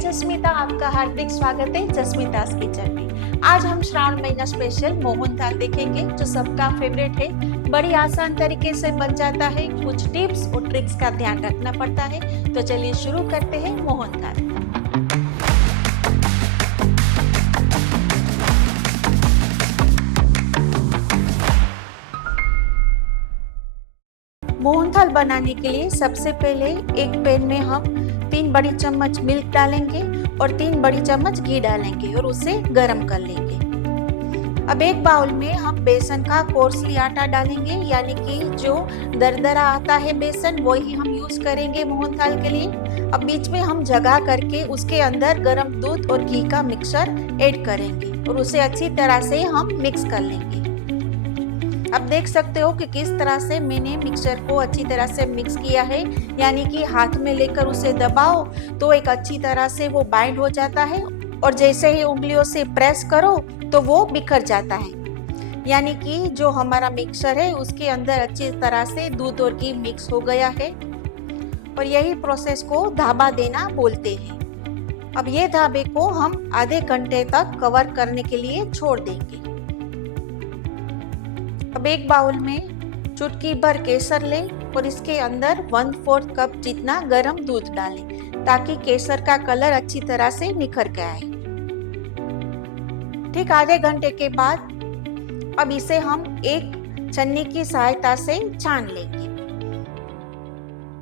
जस्मिता, आपका हार्दिक स्वागत है जस्मिता's किचन में। आज हम श्रावण महीना स्पेशल मोहन थाल देखेंगे जो सबका फेवरेट है। बड़ी आसान तरीके से बन जाता है, कुछ टिप्स और ट्रिक्स का ध्यान रखना पड़ता है। तो चलिए शुरू करते हैं मोहन थाल। मोहन थाल बनाने के लिए सबसे पहले एक पैन में हम 3 बड़ी चम्मच मिल्क डालेंगे और 3 बड़ी चम्मच घी डालेंगे और उसे गरम कर लेंगे। अब एक बाउल में हम बेसन का कोर्सली आटा डालेंगे, यानी कि जो दरदरा आता है बेसन वही हम यूज करेंगे मोहन थाल के लिए। अब बीच में हम जगह करके उसके अंदर गरम दूध और घी का मिक्सचर ऐड करेंगे और उसे अच्छी तरह से हम मिक्स कर लेंगे। अब देख सकते हो कि किस तरह से मैंने मिक्सचर को अच्छी तरह से मिक्स किया है, यानी कि हाथ में लेकर उसे दबाओ तो एक अच्छी तरह से वो बाइंड हो जाता है और जैसे ही उंगलियों से प्रेस करो तो वो बिखर जाता है, यानी कि जो हमारा मिक्सचर है उसके अंदर अच्छी तरह से दूध और घी मिक्स हो गया है। और यही प्रोसेस को धाबा देना बोलते हैं। अब ये धाबे को हम आधे घंटे तक कवर करने के लिए छोड़ देंगे। अब एक बाउल में चुटकी भर केसर लें और इसके अंदर 1/4 कप जितना गर्म दूध डालें ताकि केसर का कलर अच्छी तरह से निखर के आए। ठीक आधे घंटे के बाद अब इसे हम एक छन्नी की सहायता से छान लेंगे।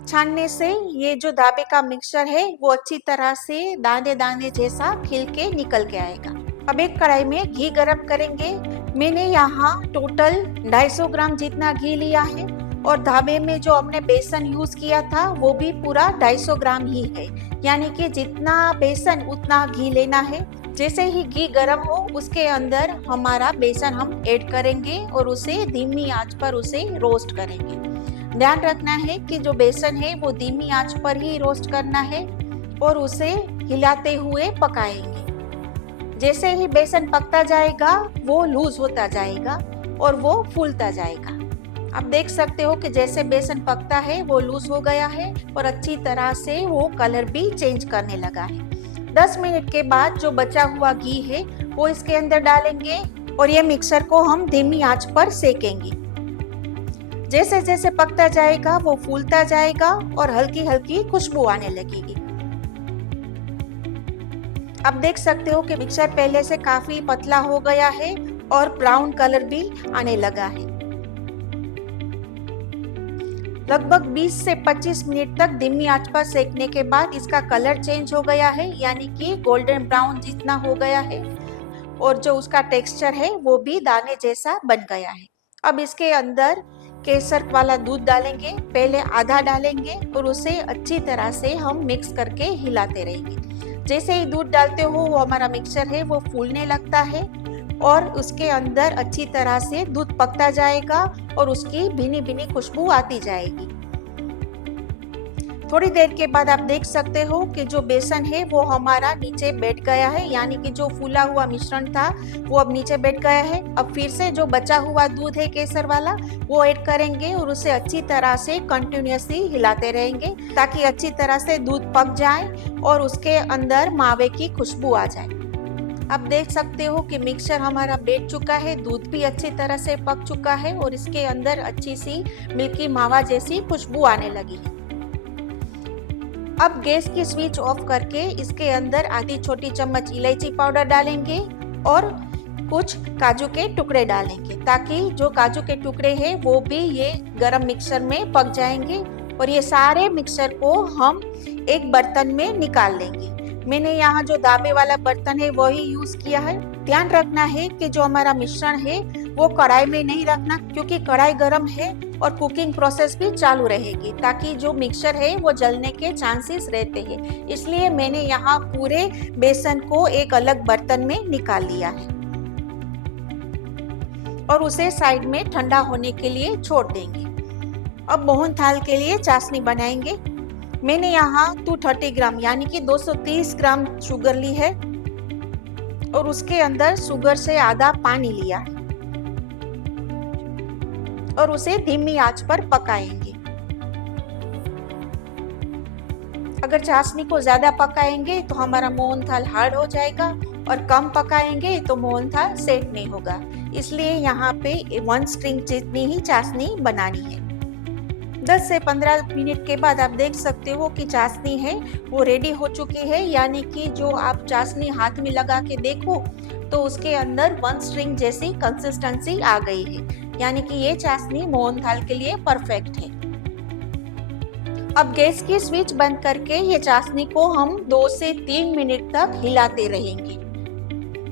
छानने से ये जो धाबे का मिक्सचर है वो अच्छी तरह से दाने दाने जैसा खिल के निकल के आएगा। अब एक कढ़ाई में घी गरम करेंगे। मैंने यहाँ टोटल 250 ग्राम जितना घी लिया है और धाबे में जो हमने बेसन यूज किया था वो भी पूरा 250 ग्राम ही है, यानी कि जितना बेसन उतना घी लेना है। जैसे ही घी गरम हो उसके अंदर हमारा बेसन हम ऐड करेंगे और उसे धीमी आंच पर उसे रोस्ट करेंगे। ध्यान रखना है कि जो बेसन है वो धीमी आंच पर ही रोस्ट करना है और उसे हिलाते हुए पकाएंगे। जैसे ही बेसन पकता जाएगा वो लूज होता जाएगा और वो फूलता जाएगा। आप देख सकते हो कि जैसे बेसन पकता है वो लूज हो गया है और अच्छी तरह से वो कलर भी चेंज करने लगा है। 10 मिनट के बाद जो बचा हुआ घी है वो इसके अंदर डालेंगे और ये मिक्सर को हम धीमी आंच पर सेकेंगे। जैसे जैसे पकता जाएगा वो फूलता जाएगा और हल्की हल्की खुशबू आने लगेगी। अब देख सकते हो कि मिक्सचर पहले से काफी पतला हो गया है और ब्राउन कलर भी आने लगा है। लगभग 20 से 25 मिनट तक धीमी आंच पर सेकने के बाद इसका कलर चेंज हो गया है, यानी कि गोल्डन ब्राउन जितना हो गया है और जो उसका टेक्सचर है वो भी दाने जैसा बन गया है। अब इसके अंदर केसर वाला दूध डालेंगे। पहले आधा डालेंगे और उसे अच्छी तरह से हम मिक्स करके हिलाते रहेंगे। जैसे ही दूध डालते हो वो हमारा मिक्सचर है वो फूलने लगता है और उसके अंदर अच्छी तरह से दूध पकता जाएगा और उसकी भीनी भीनी खुशबू आती जाएगी। थोड़ी देर के बाद आप देख सकते हो कि जो बेसन है वो हमारा नीचे बैठ गया है, यानी कि जो फूला हुआ मिश्रण था वो अब नीचे बैठ गया है। अब फिर से जो बचा हुआ दूध है केसर वाला वो ऐड करेंगे और उसे अच्छी तरह से कंटिन्यूअसली हिलाते रहेंगे ताकि अच्छी तरह से दूध पक जाए और उसके अंदर मावे की खुशबू आ जाए। अब देख सकते हो कि मिक्सचर हमारा बैठ चुका है, दूध भी अच्छी तरह से पक चुका है और इसके अंदर अच्छी सी मिल्की मावा जैसी खुशबू आने लगी है। अब गैस की स्विच ऑफ करके इसके अंदर आधी छोटी चम्मच इलायची पाउडर डालेंगे और कुछ काजू के टुकड़े डालेंगे ताकि जो काजू के टुकड़े हैं वो भी ये गरम मिक्सचर में पक जाएंगे और ये सारे मिक्सचर को हम एक बर्तन में निकाल लेंगे। मैंने यहाँ जो दाबे वाला बर्तन है वही यूज किया है। ध्यान रखना है कि जो हमारा मिश्रण है वो कढ़ाई में नहीं रखना, क्योंकि कढ़ाई गर्म है और कुकिंग प्रोसेस भी चालू रहेगी ताकि जो मिक्सचर है वो जलने के चांसेस रहते हैं। इसलिए मैंने यहाँ पूरे बेसन को एक अलग बर्तन में निकाल लिया है और उसे साइड में ठंडा होने के लिए छोड़ देंगे। अब मोहन थाल के लिए चाशनी बनाएंगे। मैंने यहाँ 230 ग्राम यानी कि 230 ग्राम शुगर ली है और उसके अंदर शुगर से आधा पानी लिया है और उसे धीमी आंच पर पकाएंगे। अगर चाशनी को ज्यादा पकाएंगे तो हमारा मोहनथाल हार्ड हो जाएगा और कम पकाएंगे तो मोहनथाल सेट नहीं होगा। इसलिए यहाँ पे 1 स्ट्रिंग जितनी ही चाशनी बनानी है। 10 से 15 मिनट के बाद आप देख सकते हो कि चाशनी है वो रेडी हो चुकी है, यानी कि जो आप चाशनी हाथ में लगा के देखो तो उसके अंदर 1 स्ट्रिंग जैसी कंसिस्टेंसी आ गई है, यानी कि ये चाशनी मोहनथाल के लिए परफेक्ट है। अब गैस की स्विच बंद करके ये चाशनी को हम 2 से 3 मिनट तक हिलाते रहेंगे।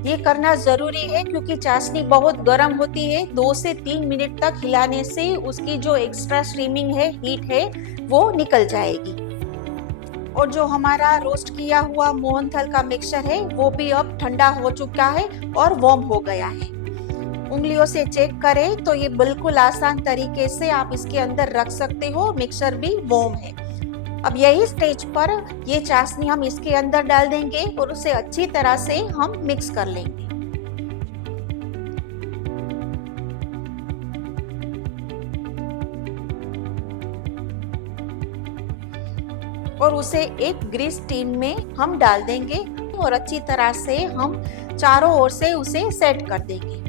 ये करना जरूरी है क्योंकि चाशनी बहुत गर्म होती है। 2 से 3 मिनट तक हिलाने से उसकी जो एक्स्ट्रा स्ट्रीमिंग है, हीट है, वो निकल जाएगी। और जो हमारा रोस्ट किया हुआ मोहनथाल का मिक्सचर है वो भी अब ठंडा हो चुका है और वार्म हो गया है। उंगलियों से चेक करें तो ये बिल्कुल आसान तरीके से आप इसके अंदर रख सकते हो। मिक्सचर भी वार्म है। अब यही स्टेज पर ये चाशनी हम इसके अंदर डाल देंगे और उसे अच्छी तरह से हम मिक्स कर लेंगे। और उसे एक ग्रीस टिन में हम डाल देंगे और अच्छी तरह से हम चारों ओर से उसे सेट कर देंगे।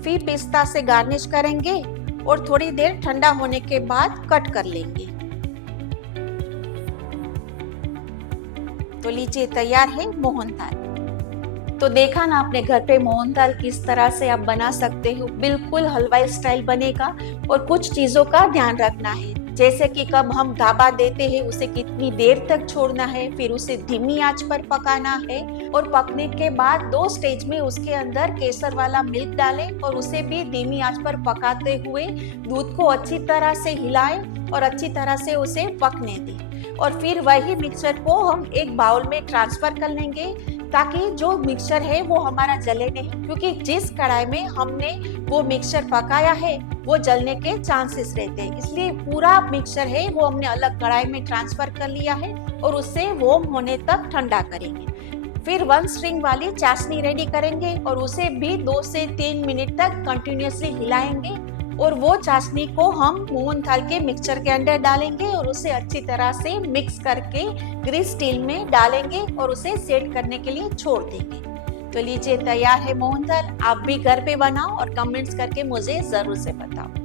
फिर पिस्ता से गार्निश करेंगे और थोड़ी देर ठंडा होने के बाद कट कर लेंगे। तो लीजिए तैयार है मोहनथाल। तो देखा ना आपने घर पे मोहनथाल किस तरह से आप बना सकते हो। बिल्कुल हलवाई स्टाइल बनेगा। और कुछ चीजों का ध्यान रखना है, जैसे कि कब हम ढाबा देते हैं उसे कितनी देर तक छोड़ना है, फिर उसे धीमी आंच पर पकाना है और पकने के बाद 2 स्टेज में उसके अंदर केसर वाला मिल्क डालें और उसे भी धीमी आंच पर पकाते हुए दूध को अच्छी तरह से हिलाएं और अच्छी तरह से उसे पकने दें। और फिर वही मिक्सचर को हम एक बाउल में ट्रांसफर कर लेंगे ताकि जो मिक्सचर है वो हमारा जले नहीं, क्योंकि जिस कढ़ाई में हमने वो मिक्सचर पकाया है वो जलने के चांसेस रहते हैं। इसलिए पूरा मिक्सचर है वो हमने अलग कढ़ाई में ट्रांसफर कर लिया है और उसे वार्म होने तक ठंडा करेंगे। फिर 1 स्ट्रिंग वाली चाशनी रेडी करेंगे और उसे भी 2 से 3 मिनट तक कंटिन्यूअसली हिलाएंगे और वो चाशनी को हम मोहनथाल के मिक्सचर के अंदर डालेंगे और उसे अच्छी तरह से मिक्स करके ग्रीस स्टील में डालेंगे और उसे सेट करने के लिए छोड़ देंगे। तो लीजिए तैयार है मोहनथाल। आप भी घर पे बनाओ और कमेंट्स करके मुझे जरूर से बताओ।